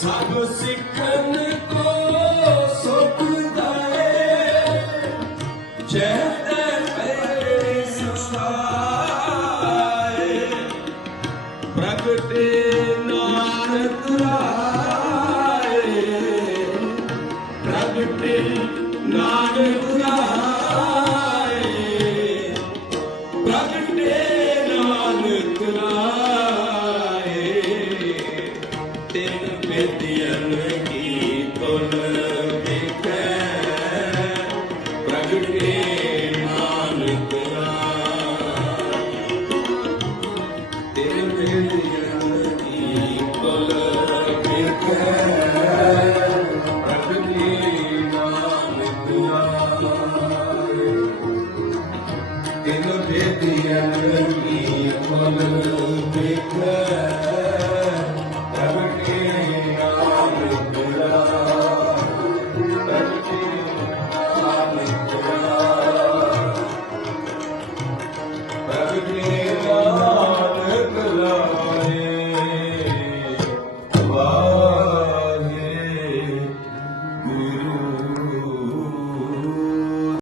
ਸਭ ਸਿੱਖਣ ਕੋ ਸੁਖਦਾ ਏ ਚਹਤੇ ਮੇਰੇ ਸਸਾਏ ਪ੍ਰਗਟੇ ਨਾਨਕ ਰਾਏ। ਪ੍ਰਗਟੇ ਨਾਨਕ ਰਾਏ। ਪ੍ਰਗਟੇ ਨਾਨਕ ਰਾਏ। ਤੇਰੇ ਦਿਨ ਕੀ ਤੁਲ ਵਿਖੇ Hare